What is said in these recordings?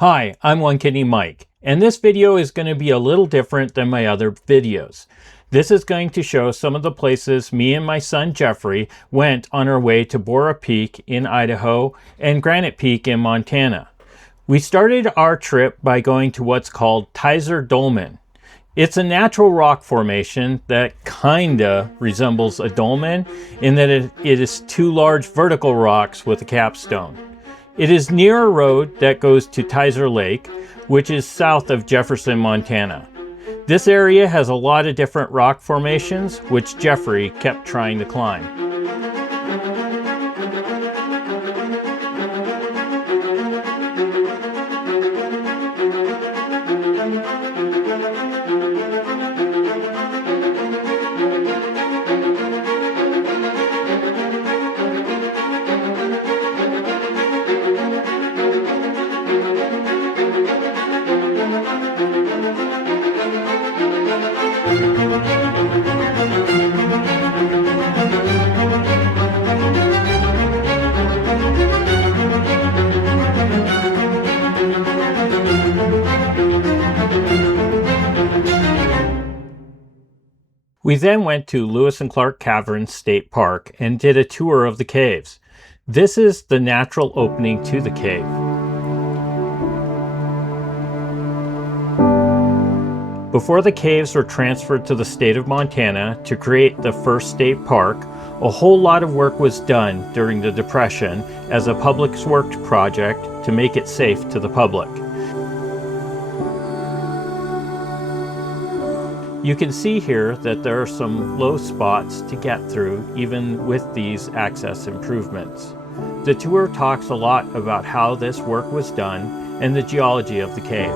Hi, I'm One Kidney Mike, and this video is going to be a little different than my other videos. This is going to show some of the places me and my son Jeffrey went on our way to Bora Peak in Idaho and Granite Peak in Montana. We started our trip by going to what's called Tizer Dolmen. It's a natural rock formation that kinda resembles a dolmen in that it is two large vertical rocks with a capstone. It is near a road that goes to Tizer Lake, which is south of Jefferson, Montana. This area has a lot of different rock formations, which Jeffrey kept trying to climb. We then went to Lewis and Clark Caverns State Park and did a tour of the caves. This is the natural opening to the cave. Before the caves were transferred to the state of Montana to create the first state park, a whole lot of work was done during the Depression as a public works project to make it safe to the public. You can see here that there are some low spots to get through even with these access improvements. The tour talks a lot about how this work was done and the geology of the cave.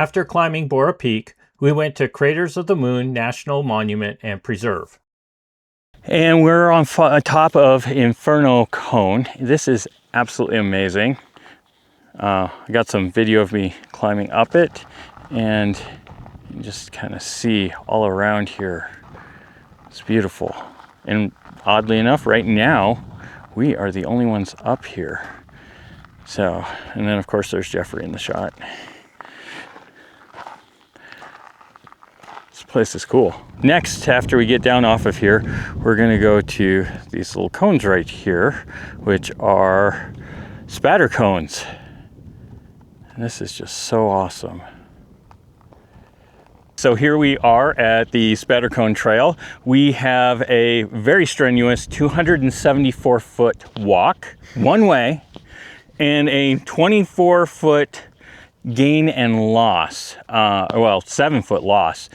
After climbing Bora Peak, we went to Craters of the Moon National Monument and Preserve. And we're on top of Inferno Cone. This is absolutely amazing. I got some video of me climbing up it, and you can just kind of see all around here. It's beautiful. And oddly enough, right now, we are the only ones up here. So, and then of course there's Jeffrey in the shot. This place is cool. Next, after we get down off of here, we're gonna go to these little cones right here, which are spatter cones. And this is just so awesome. So here we are at the Spatter Cone Trail. We have a very strenuous 274-foot walk, one way, and a 24-foot gain and loss. Well, 7-foot loss.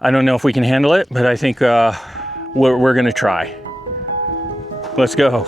I don't know if we can handle it, but I think we're gonna try. Let's go.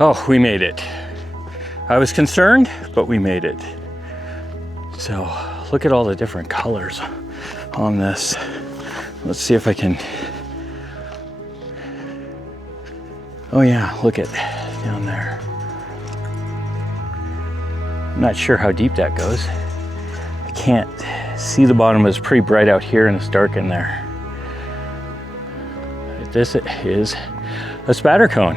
Oh, we made it. I was concerned, but we made it. So look at all the different colors on this. Let's see if I can. Oh yeah, look at down there. I'm not sure how deep that goes. I can't see the bottom, but it's pretty bright out here and it's dark in there. This is a spatter cone.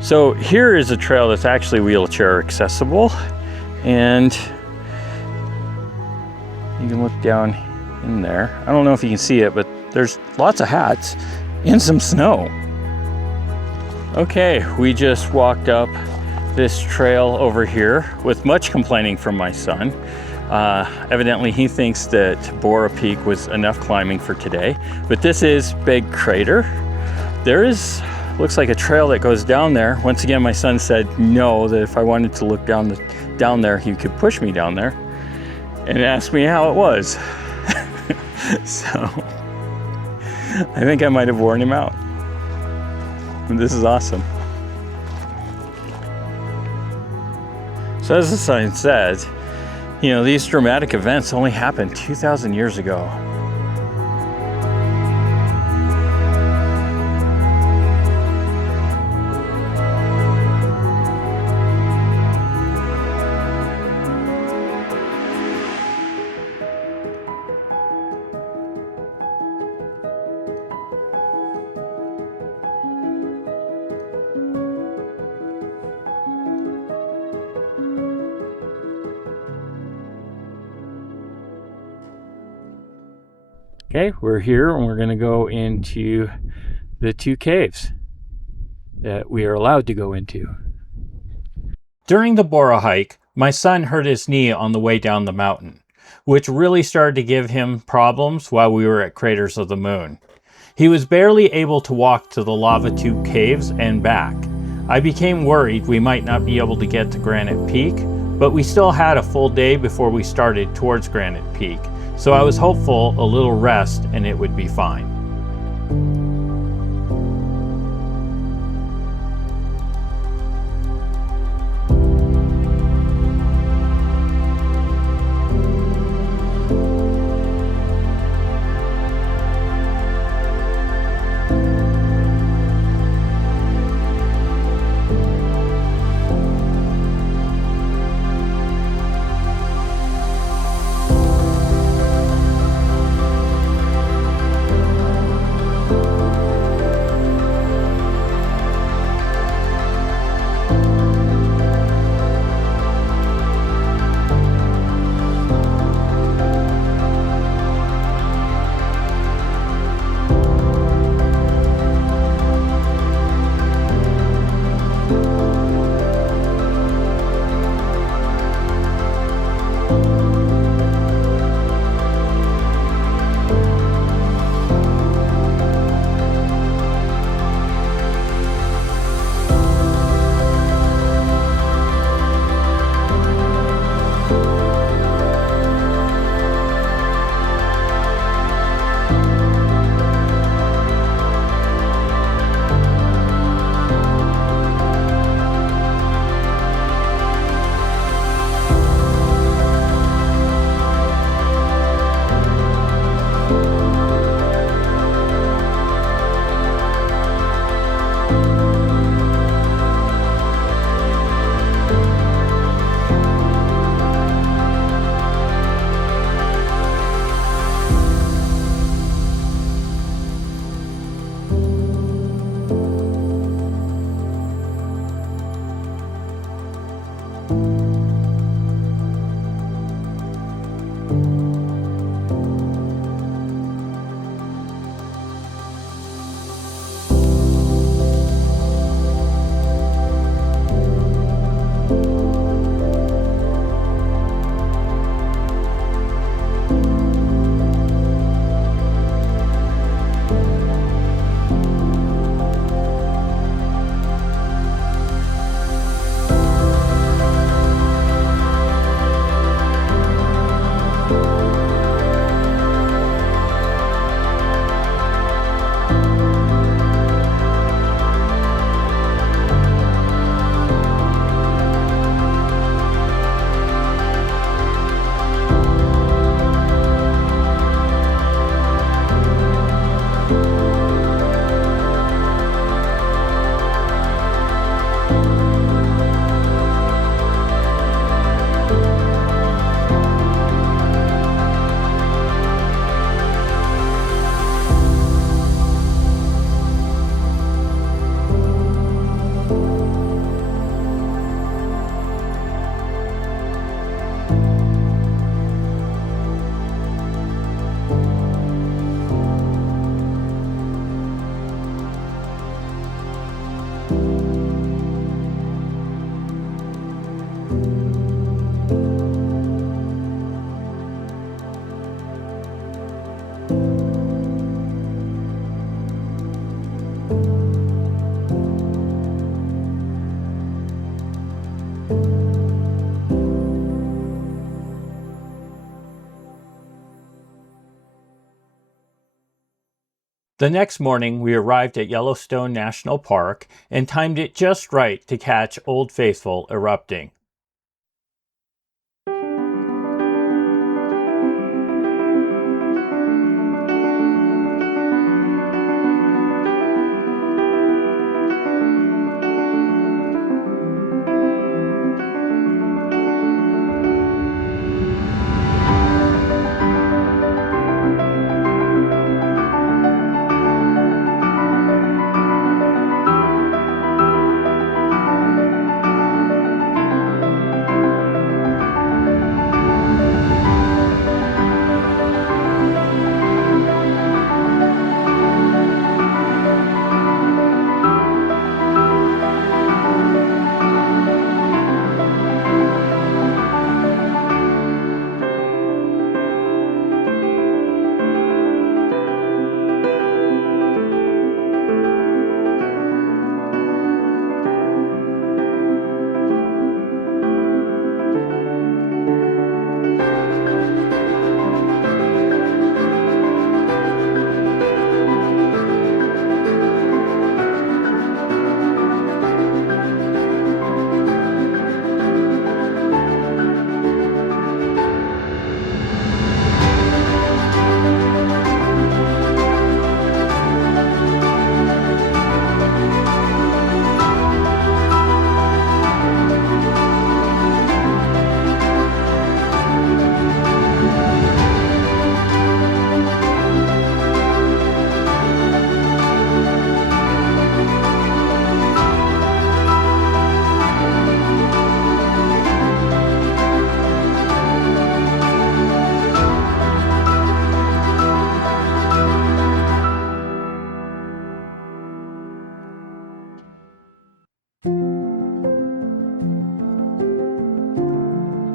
So here is a trail that's actually wheelchair accessible, and you can look down in there. I don't know if you can see it, but there's lots of hats and some snow. Okay, we just walked up this trail over here with much complaining from my son. Evidently he thinks that Bora Peak was enough climbing for today, but this is Big Crater. There is looks like a trail that goes down there. Once again, my son said no, that if I wanted to look down there, he could push me down there and ask me how it was. So I think I might have worn him out. This is awesome. So as the sign says, you know, these dramatic events only happened 2,000 years ago. Okay, we're here and we're going to go into the 2 caves that we are allowed to go into. During the Bora hike, my son hurt his knee on the way down the mountain, which really started to give him problems while we were at Craters of the Moon. He was barely able to walk to the lava tube caves and back. I became worried we might not be able to get to Granite Peak, but we still had a full day before we started towards Granite Peak. So I was hopeful a little rest and it would be fine. The next morning, we arrived at Yellowstone National Park and timed it just right to catch Old Faithful erupting.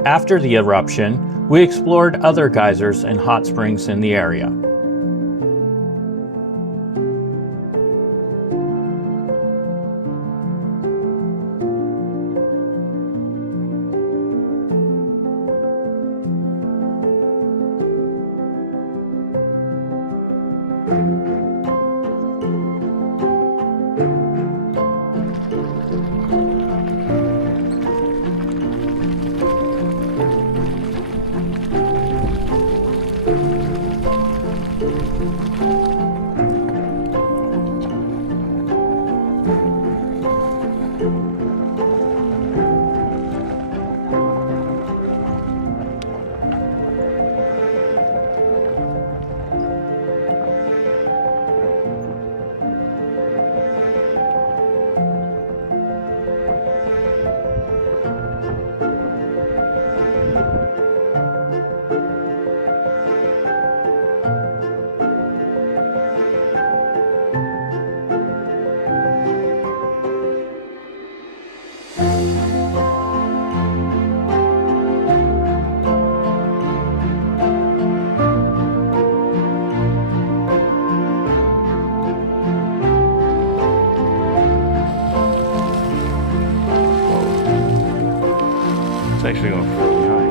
After the eruption, we explored other geysers and hot springs in the area. It's actually going fairly high.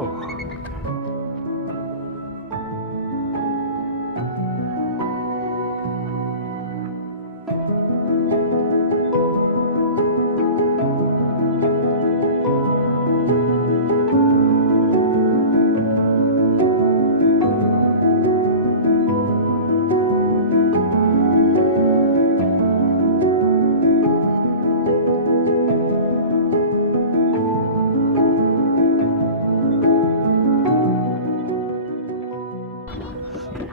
Whoa.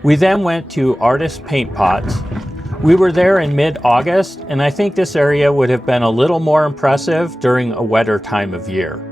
We then went to Artist Paint Pots. We were there in mid-August, and I think this area would have been a little more impressive during a wetter time of year.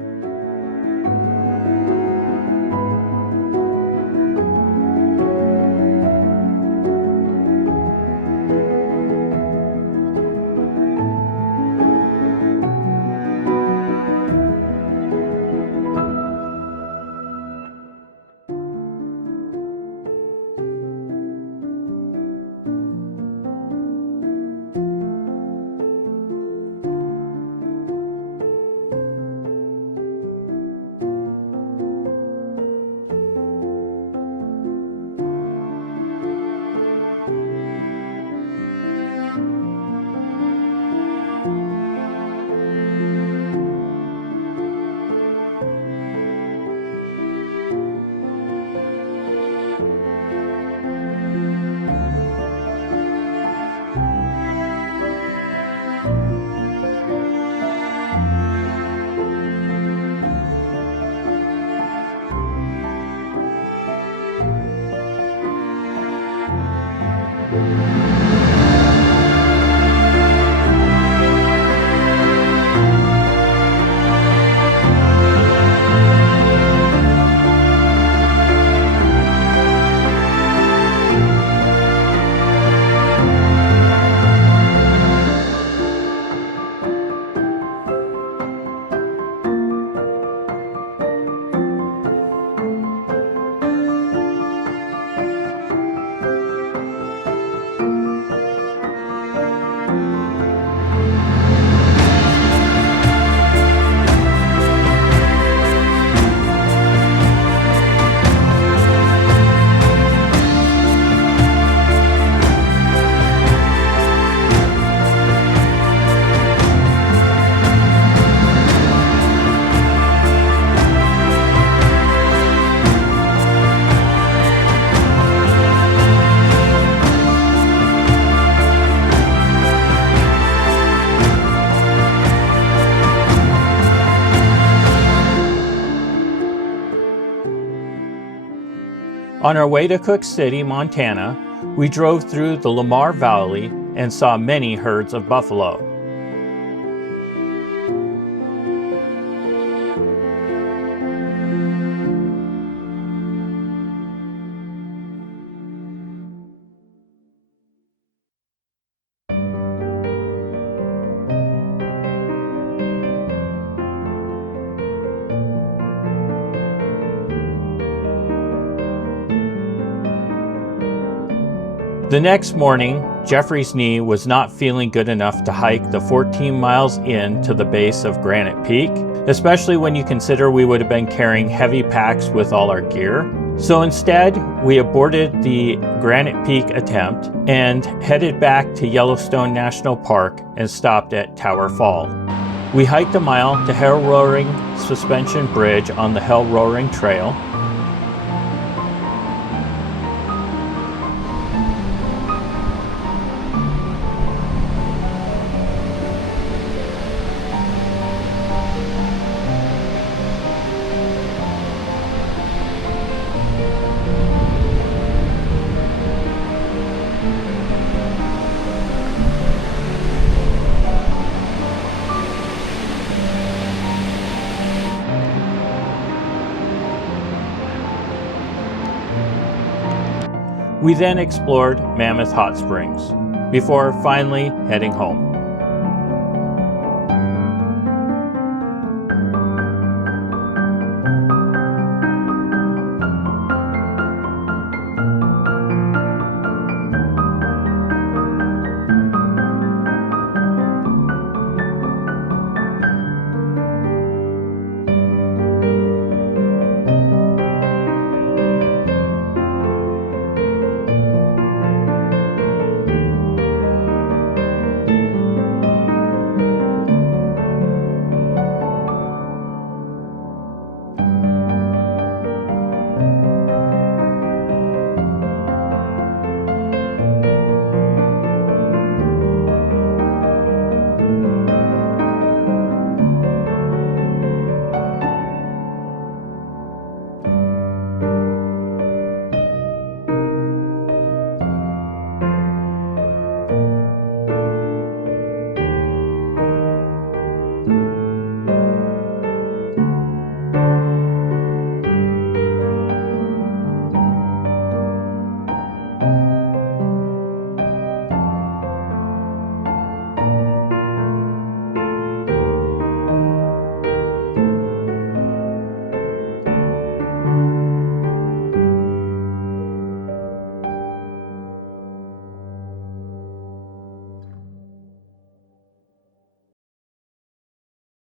On our way to Cook City, Montana, we drove through the Lamar Valley and saw many herds of buffalo. The next morning, Jeffrey's knee was not feeling good enough to hike the 14 miles in to the base of Granite Peak, especially when you consider we would have been carrying heavy packs with all our gear. So instead, we aborted the Granite Peak attempt and headed back to Yellowstone National Park and stopped at Tower Fall. We hiked a mile to Hell Roaring Suspension Bridge on the Hell Roaring Trail. We then explored Mammoth Hot Springs before finally heading home.